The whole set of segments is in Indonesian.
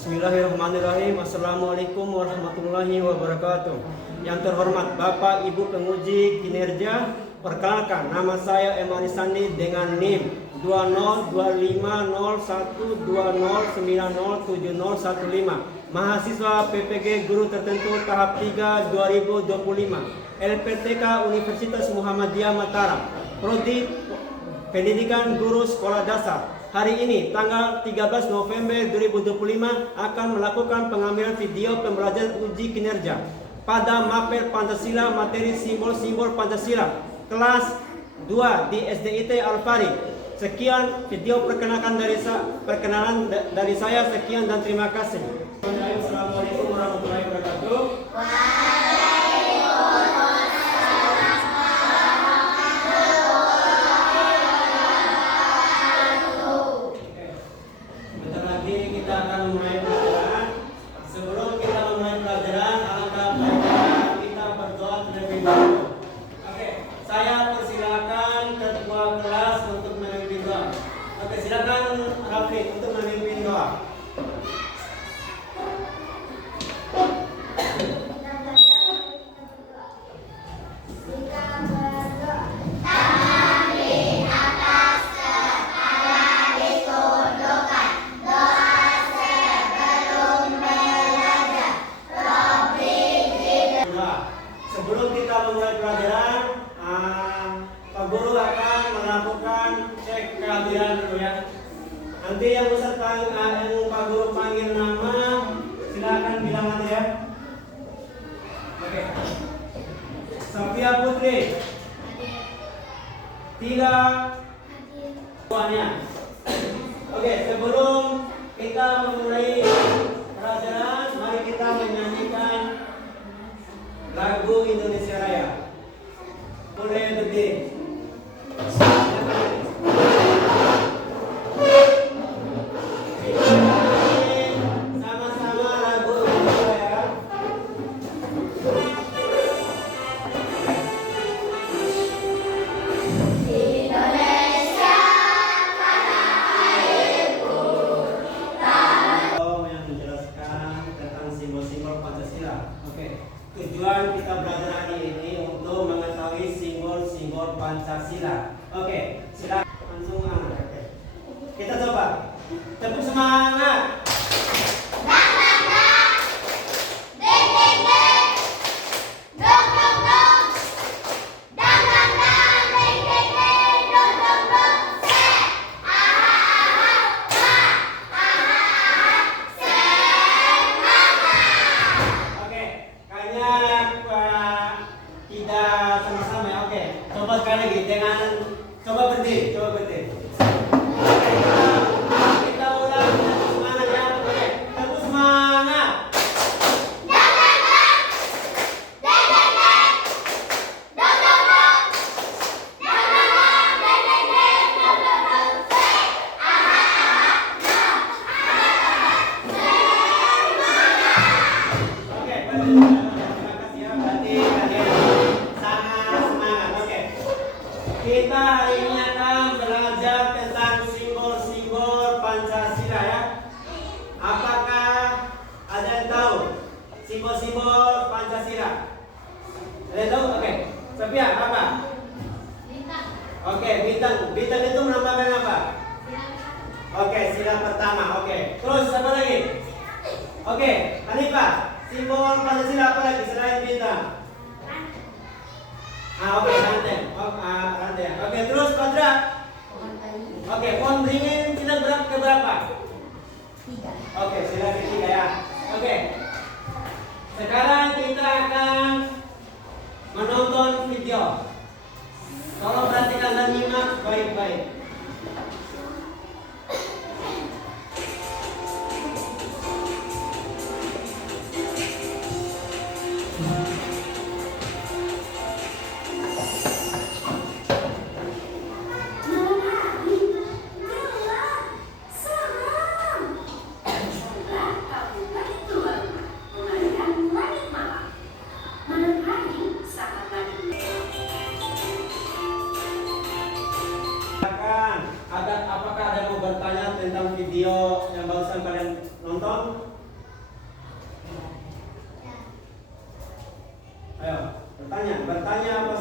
Bismillahirrahmanirrahim. Assalamualaikum warahmatullahi wabarakatuh. Yang terhormat Bapak Ibu penguji kinerja, perkenalkan nama saya Emani Sandi dengan NIM 2025020907015. Mahasiswa PPG Guru Tertentu tahap 3 2025 LPTK Universitas Muhammadiyah Mataram, Prodi Pendidikan Guru Sekolah Dasar. Hari ini tanggal 13 November 2025 akan melakukan pengambilan video pembelajaran uji kinerja pada mapel Pancasila materi simbol-simbol Pancasila kelas 2 di SDIT Al-Fari. Sekian video perkenalan dari saya. Sekian dan terima kasih. Assalamualaikum warahmatullahi wabarakatuh. Silakan Rafli untuk memimpin doa. Sebelum kita memulai pelajaran, Pak Guru akan melakukan cek kehadiran dulu ya. Nanti yang Pak Guru panggil nama, silakan bilang aja ya. Oke. Sofia Putri. Tiga. Semuanya. Oke, sebelum kita memulai pelajaran, mari kita menyanyikan lagu Indonesia Raya. Boleh berdiri. Tujuan kita belajar hari ini untuk mengetahui simbol-simbol Pancasila. Oke, silakan langsung angkat. Kita coba. Tepuk semangat. Coba berdiri. Kita ulang, tepuk semangat ya. Oke, tepuk semangat. Oke, terima kasih ya. Berarti kalian sangat semangat. Oke. Kita hari ini akan belajar tentang simbol-simbol Pancasila ya. Apakah ada yang tahu simbol-simbol Pancasila? Ada yang tahu? Oke. Sofia, apa? Bintang. Oke, bintang. Bintang itu melambangkan apa? Oke, sila pertama. Oke. Terus apa lagi? Oke, Hanifah. Simbol Pancasila apa lagi selain bintang? Oke, rantai. Oke, terus Badra. Oke, pohon beringin sila keberapa? 3. Oke, sila ketiga ya. Oke. Sekarang kita akan menonton video. Tolong perhatikan dan nyimak baik-baik. nonton? Ayo, bertanya apa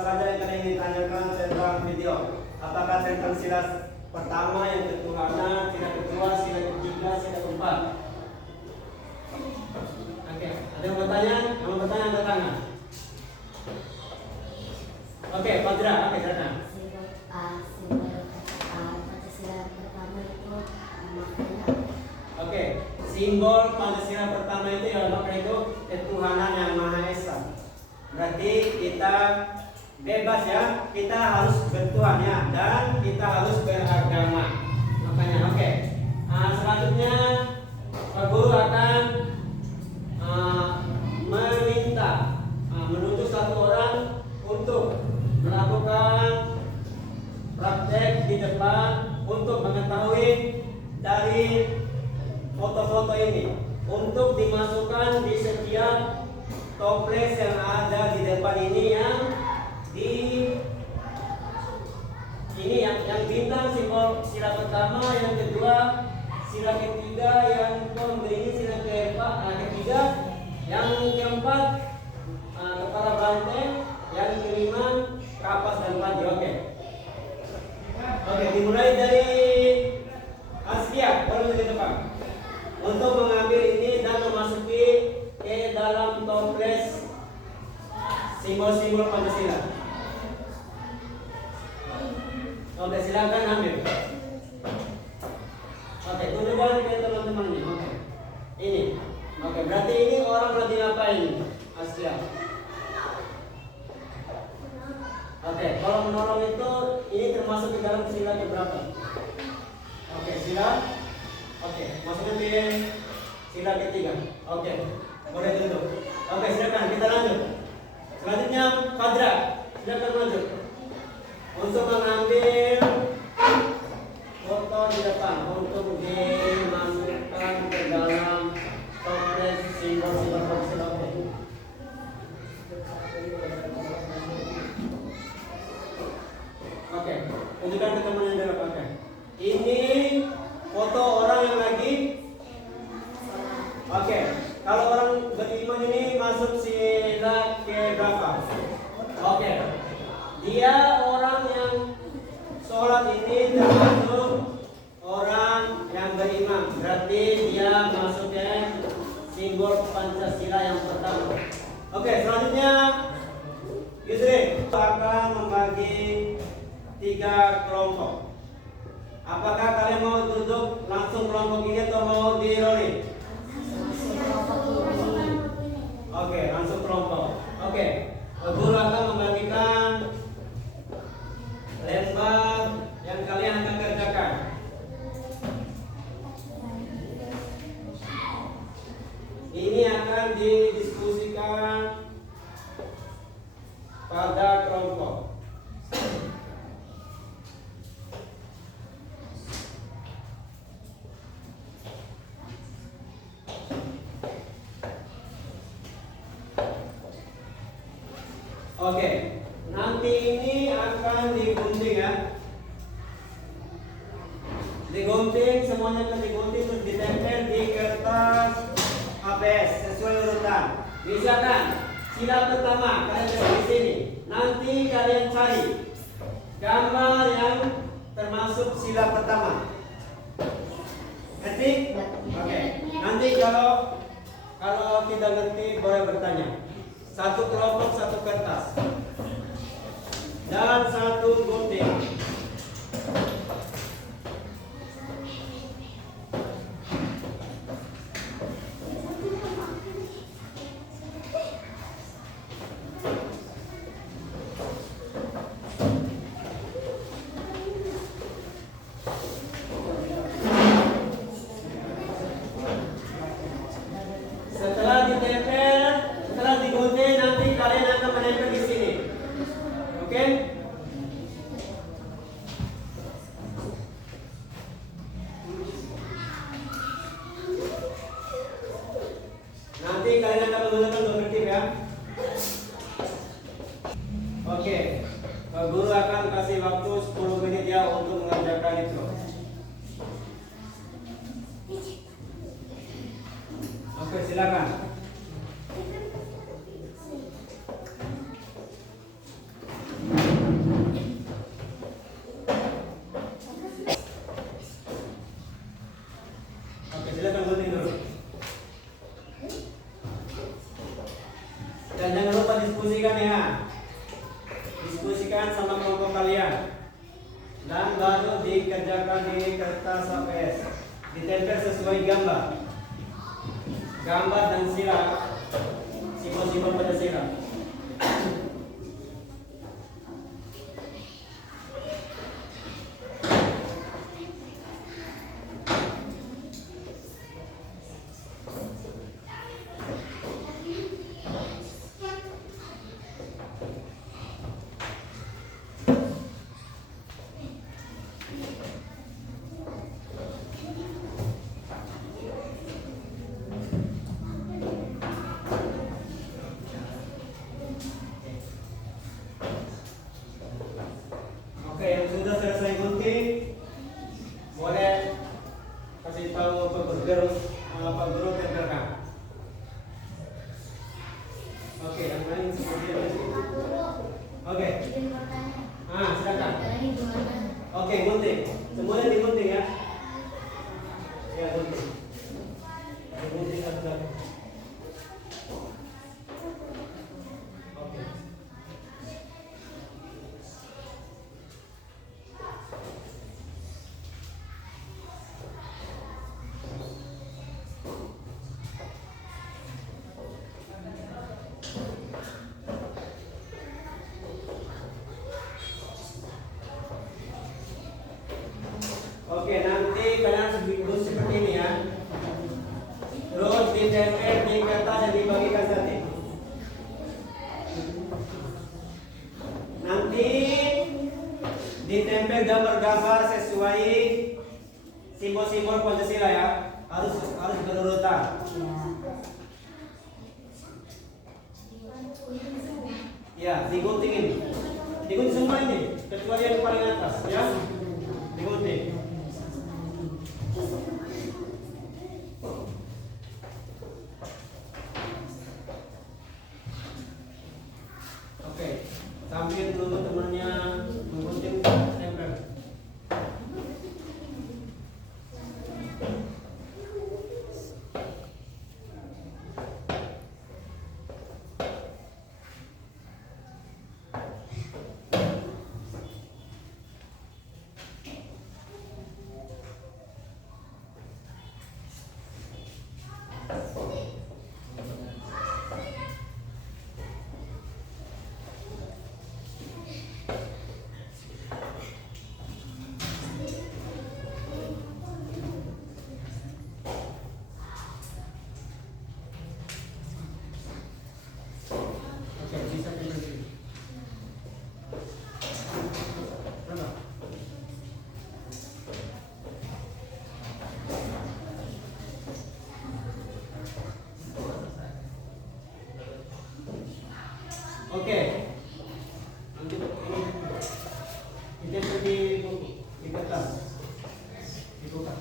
saja yang kalian ingin tanyakan tentang video. Apakah tentang sila pertama, yang ketuhanan, sila kedua, sila ketiga, sila keempat? Oke, ada yang bertanya? Yang bertanya angkat tangan. Oke, Fadra, oke, silakan. Oke, simbol Pancasila pertama itu ya makna itu ketuhanan yang Maha Esa. Berarti kita bebas ya, kita harus bertuhan ya, dan kita harus beragama. Makanya oke. Selanjutnya Pak Guru akan menuntut satu orang untuk melakukan praktek di depan untuk mengetahui dari foto-foto ini untuk dimasukkan di setiap toples yang ada di depan ini yang bintang simbol sila pertama, yang kedua sila ketiga, yang ini sila ketiga, yang keempat kepala banteng, yang kelima kapas dan panji. Oke, dimulai dari Askia, boleh ke depan untuk mengambil ini dan memasuki ke dalam toples simbol-simbol Pancasila. Oke, silakan ambil. Oke, tunjukkan ke teman-temannya. Oke, ini. Oke, berarti ini orang lagi ngapain, Askia? Oke, kalau menolong itu ini termasuk di dalam sila keberapa? Oke, sila. Oke, masukkan di sila ketiga. Oke, boleh duduk. Oke, silakan kita lanjut. Selanjutnya Fadra, silakan lanjut untuk mengambil foto di depan untuk dimasukkan ke dalam toples simbol-simbol Pancasila. Oke, tunjukkan ke teman yang di depan. Oke, ini foto orang yang lagi. Oke, kalau orang beriman ini masuk sila ke berapa? Oke, dia orang yang sholat ini termasuk orang yang beriman. Berarti dia masuk ke simbol Pancasila yang pertama. Oke, selanjutnya Yusri akan membagi 3 kelompok. Apakah kalian mau duduk langsung kelompok ini atau mau di rolling? Oke, langsung kelompok. Oke, guru akan membagikan lembar yang kalian akan kerjakan. Ini akan didiskusikan pada kelompok. Oke, nanti ini akan digunting ya. Digunting, semuanya akan digunting terus ditempel di kertas ABS sesuai urutan. Misalkan sila pertama kalian lihat di sini. Nanti kalian cari gambar yang termasuk sila pertama. Ngerti? Oke. Nanti kalau tidak ngerti boleh bertanya. Satu kelompok, satu kertas, dan satu gunting. silakan. Oke, silakan gunting dulu. Dan jangan lupa diskusikan ya. Diskusikan sama kelompok kalian. Dan baru dikerjakan di kertas HPS. Ditempel sesuai gambar. Gambar dan sila. Simbol-simbol pada sila. Oke, yang sudah selesai gunting boleh kasih tahu Pak Guru tempelkan. Oke, yang lain seperti itu. Oke. Silakan. Oke, gunting. Semuanya digunting ya. Ya, gunting. Gunting satu-satu. Oke. Oke, nanti kalian harus bikin seperti ini ya. Terus ditempel di kertas yang dibagikan tadi. Nanti ditempel gambar-gambar sesuai simbol-simbol Pancasila ya. Harus berurutan. Ya, diguntingin. Digunting semua ini, kecuali yang paling atas ya. Digunting. Oke, sambil tunggu temannya menggunting tempel. Oke. Nanti ini seperti di kertas. Dibuka.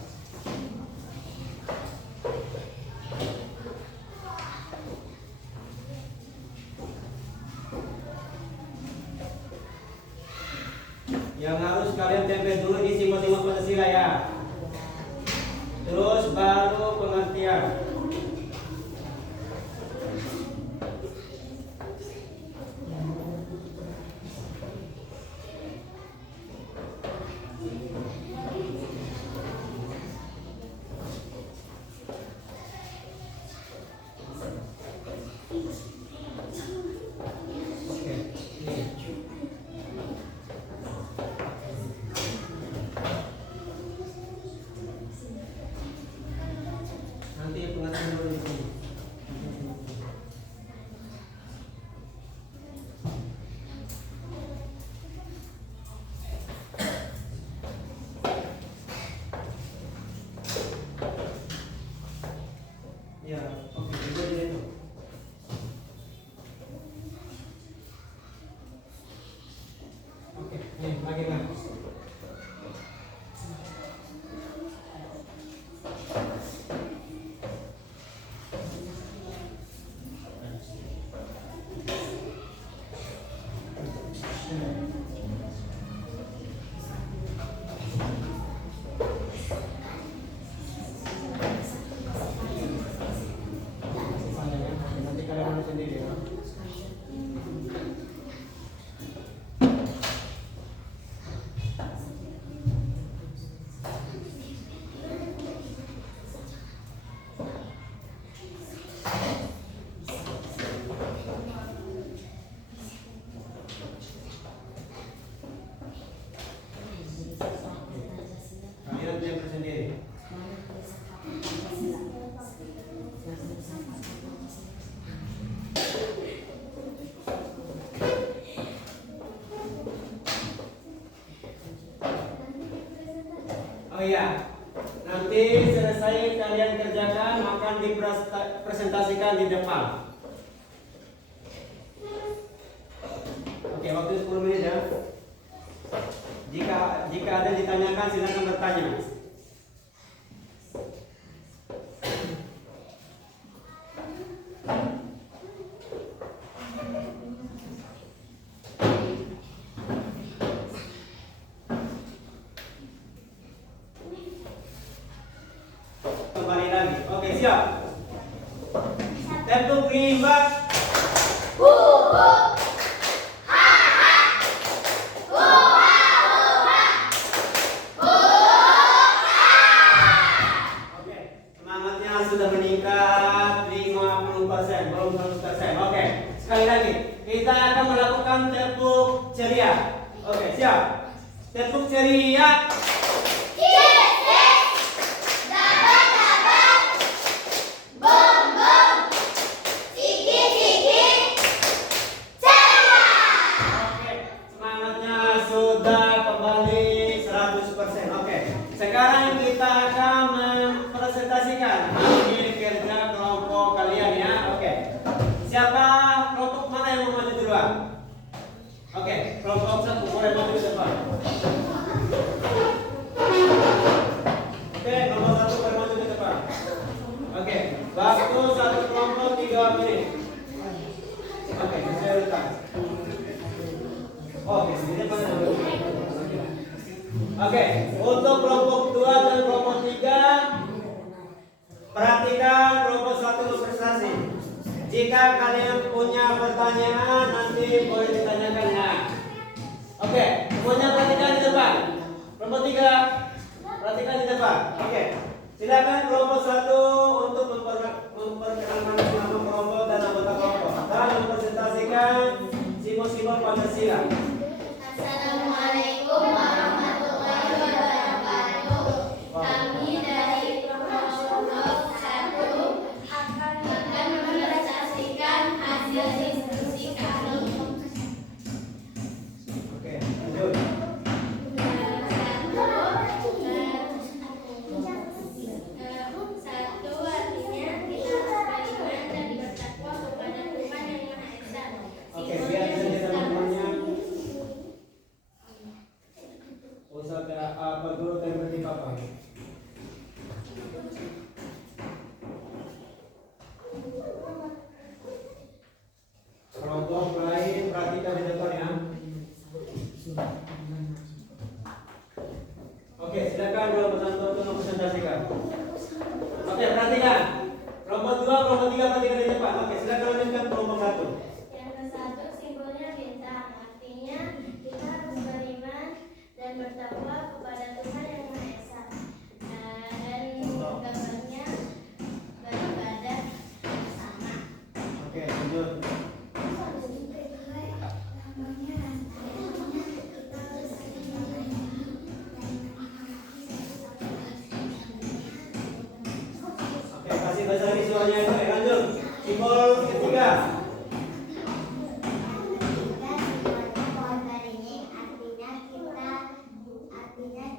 Yang harus kalian tempel dulu di simbol-simbol Pancasila ya. Terus baru pengertian. Nanti pengertian dulu di sini. Ya, oke, juga di situ. Oke, nih lagi lah. Oh iya, nanti selesai kalian kerjakan akan dipresentasikan di depan. Oke, waktu 10 menit ya. Jika ada yang ditanyakan silakan bertanya. Kembali lagi. Oke, siap. Tempo berimbang. Sudah meningkat 50%, belum 100%. Oke, sekali lagi kita akan melakukan tepuk ceria. Oke, siap. Tepuk ceria. Oke, semangatnya sudah kembali 100%. Oke, sekarang kita akan mempresentasikan hasil kerja kelompok kalian ya. Oke, siapa kelompok mana yang mau maju duluan? Oke, kelompok satu boleh maju ke depan. Oke, kelompok satu boleh maju ke depan. Oke, waktu satu kelompok 3 menit. Oke, saya letak. Oke, sini pada. Oke, untuk kelompok 2 dan kelompok 3 perhatikan kelompok 1 berprestasi. Jika kalian punya pertanyaan nanti boleh ditanyakan ya. Oke, semuanya perhatikan di depan. Kelompok 3 perhatikan di depan. Oke, silakan kelompok 1 untuk memperkenalkan nama kelompok dan anggota kelompok dan mempresentasikan simbol-simbol Pancasila. Assalamualaikum warahmatullahi wabarakatuh. Kami dari kelompok 1 akan mempresentasikan hasil diskusi kami. Oke, lanjut. Satu artinya kita beriman dan bertakwa kepada Tuhan yang Maha Esa. Oke, biar saja teman-temannya. Usah apa dulu dan berarti apa? Kelompok lain perhatikan di depan ya. Oke, silakan kelompok 1 untuk mempresentasikan. Oke, perhatikan. Kelompok 2, kelompok 3 perhatikan di depan. Oke, silakan lanjutkan kelompok 1. Yang ke-1 simbolnya bintang, artinya kita harus beriman dan bertakwa kepada Tuhan yang Maha Esa. Dan gambarnya beribadah bersama. Oke, lanjut. Oke, kasih bahasa visualnya itu. Lanjut. Simbol ketiga. Pohon beringin, artinya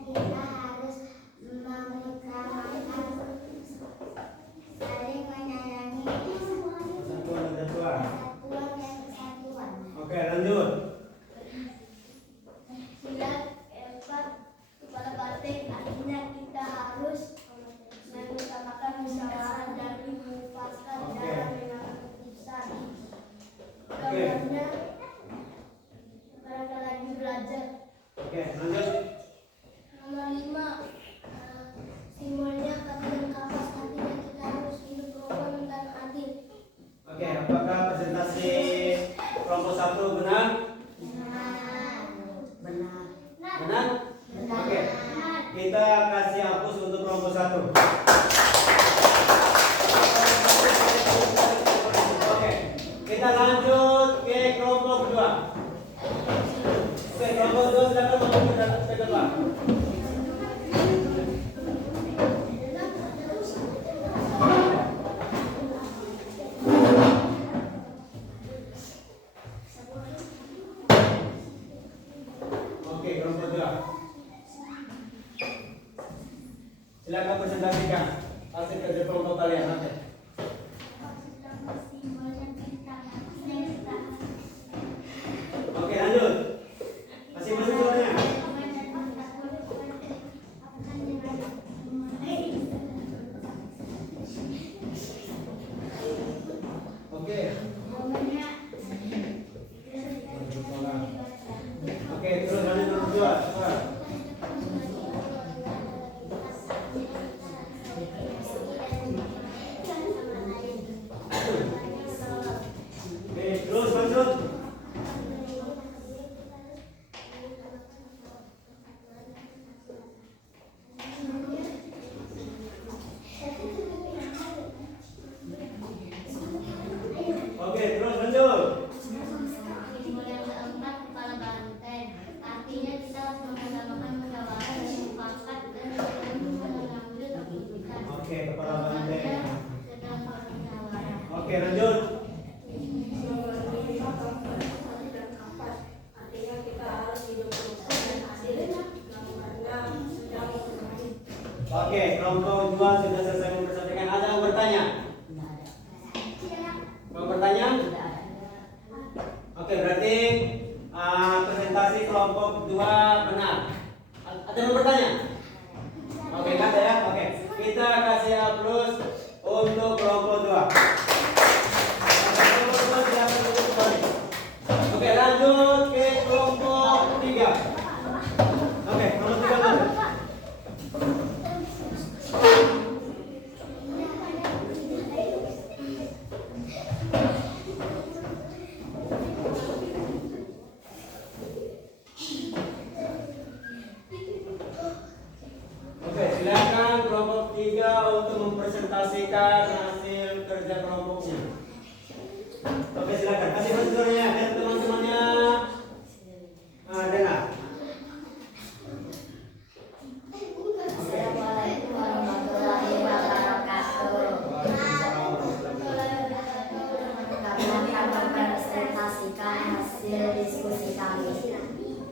kita harus mengutamakan saling menyayangi Persatuan dan kesatuan. kesatuan dan kesatuan. Oke, lanjut. Silat empat kepala batik, artinya kita harus mengutamakan musyawarah dan memuaskan dalam mengambil keputusan. Gambarnya mereka lagi belajar. Oke, lanjut. Nomor 5, simbolnya kata dan kapas, artinya kita harus hidup rukun dan adil. Oke, apakah presentasi kelompok 1 benar? Benar? Oke, kita kasih hapus untuk kelompok 1. Oke, kita lanjut ke kelompok 2. Oke, kelompok 2 silakan masuk ke depan. Silakan presentasikan hasil kerja kelompok kalian. Oke. Oke, lanjut. Masih masuk suaranya. Oke. Oke, terus lanjut nomor 2. Oke, terus lanjut. Oke, terus lanjut. Yang keempat, kepala banteng. Artinya kita harus mengutamakan musyawarah dan mufakat dan mengambil keputusan. Oke, kepala banteng. Sedang bermusyawarah. Oke, lanjut. Artinya kita harus hidup rukun dan adil karena sedang bermain. Oke, kelompok 2 sudah selesai mempresentasikan. Ada yang bertanya? Mau bertanya? Oke, berarti presentasi kelompok 2 benar. Ada yang bertanya? Oke, nggak ada ya? Oke, kita kasih aplaus untuk kelompok 2. Kelompok 2 silakan duduk kembali. Oke, lanjut ke kelompok 3. Oke, kelompok 3 lanjut. Oke, silakan kelompok 3 untuk mempresentasikan hasil kerja kelompoknya. Oke, silakan. Kasih penjelasannya dan teman-temannya. Dengar. Assalamualaikum warahmatullahi wabarakatuh. Kami akan mempresentasikan hasil diskusi kami.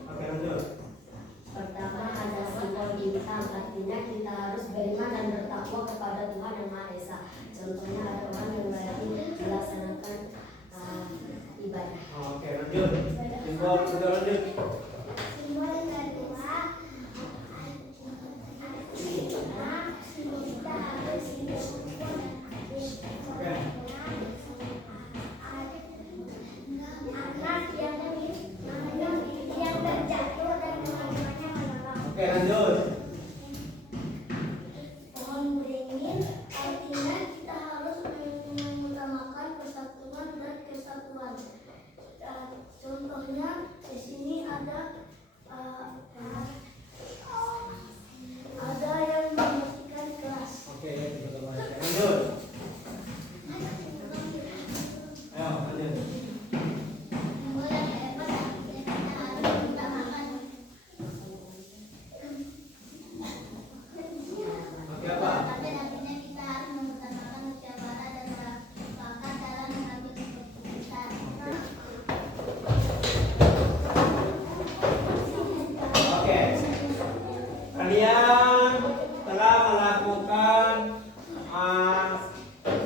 Oke, lanjut. Pertama ada simbol bintang, artinya kita harus beriman dan bertakwa kepada Tuhan Yang Maha Esa. Contohnya ada orang yang berarti melaksanakan ibadah. Oke, lanjut. Simbol sudah lanjut. Simbol yang kedua, kita harus hidup rukun dan adil. Oke. Anak yang terjatuh dan teman-temannya menolong. Oke, lanjut. Pohon beringin, artinya kita harus mengutamakan persatuan dan kesatuan. Contohnya di sini ada yang membersihkan kelas. Oke, betul banget. Lanjut. Ayo, lanjut. Simbol yang keempat, artinya kita harus mengutamakan. Oke, apa? Artinya kita harus mengutamakan musyawarah dan mufakat dalam mengambil keputusan. Oke. Kalian telah melakukan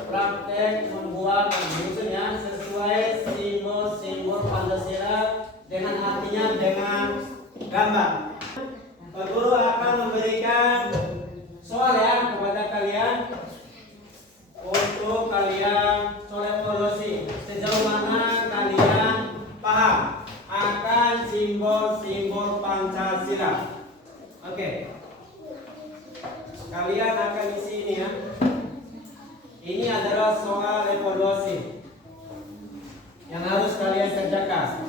praktek membuat menyusunnya sesuai simbol-simbol Pancasila dengan artinya dengan gambar. Pak Guru akan memberikan soal ya kepada kalian untuk kalian soal evaluasi sejauh mana kalian paham akan simbol-simbol Pancasila. Oke. Kalian akan isi ini ya. Ini adalah soal evaluasi yang harus kalian kerjakan.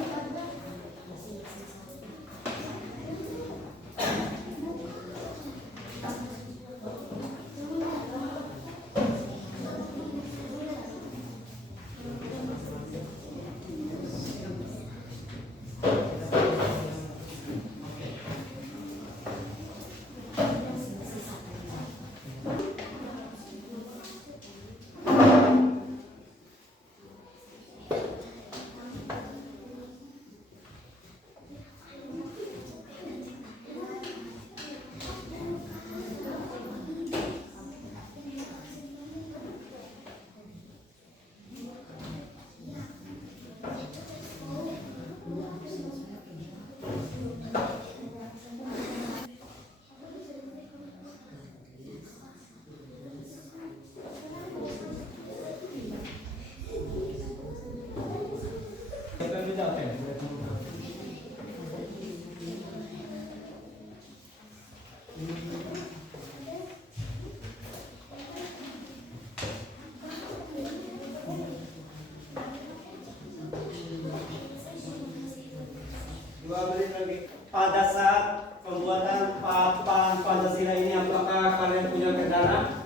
pada saat pembuatan papan Pancasila ini apakah kalian punya kendala?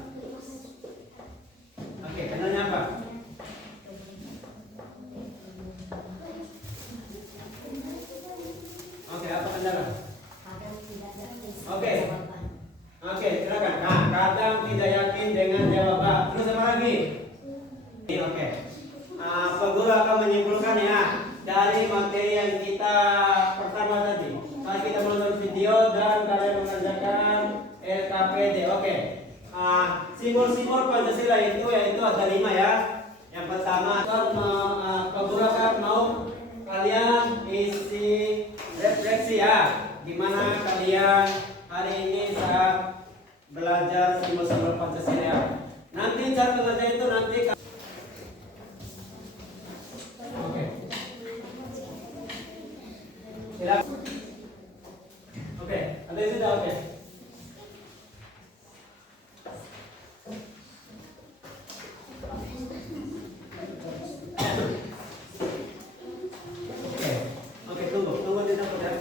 Oke, kendalanya apa? Oke, apa kendala? Kadang tidak yakin sama Oke. jawaban. Oke, silakan. Nah, kadang tidak yakin dengan jawaban. Terus apa lagi? Ini oke. Peguru akan menyimpulkan ya dari materi yang kita pertama tadi. Mari kita menonton video dan kalian mengerjakan LKPD. Oke. Simbol-simbol Pancasila itu yaitu ada 5 ya. Yang pertama, peguru akan mau kalian isi refleksi ya. Gimana kalian hari ini saat belajar simbol-simbol Pancasila. Nanti cara kerja itu nanti oke. Silakan. Oke, ada yang sudah oke. Oke, tunggu di tempat ya.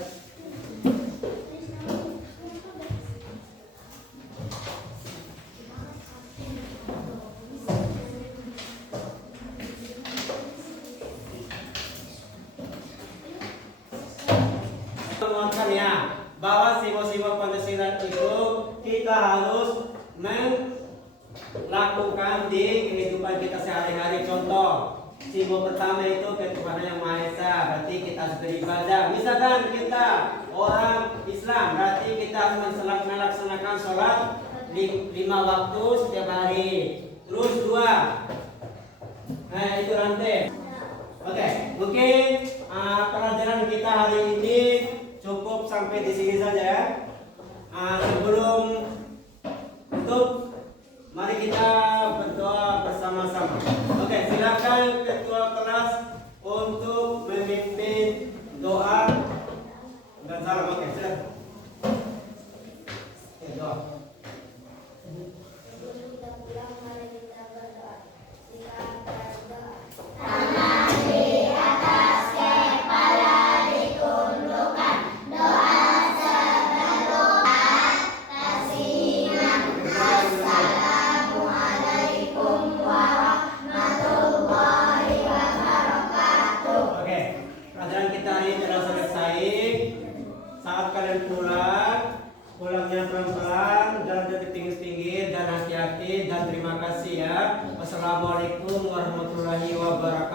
Menguatkan ya bahwa simbol-simbol Pancasila itu kita harus melakukan di kehidupan kita sehari-hari. Contoh, simbol pertama itu ketuhanan yang Maha Esa, berarti kita harus beribadah. Misalkan kita orang Islam, berarti kita harus melaksanakan sholat 5 waktu setiap hari. Terus 2, nah itu rantai. Oke, mungkin pelajaran kita hari ini cukup sampai di sini saja ya. Sebelum tutup, mari kita berdoa bersama-sama. Oke, silakan ketua kelas untuk memimpin doa dan salam. Oke, silakan. Oke, doa. Sebelum kita pulang, mari kita berdoa. Kita berdoa. Oke, pelajaran kita ini telah selesai. Saat kalian pulangnya pelan-pelan, jalan di pinggir-pinggir dan hati-hati dan terima kasih ya. Wassalamualaikum warahmatullahi wabarakatuh.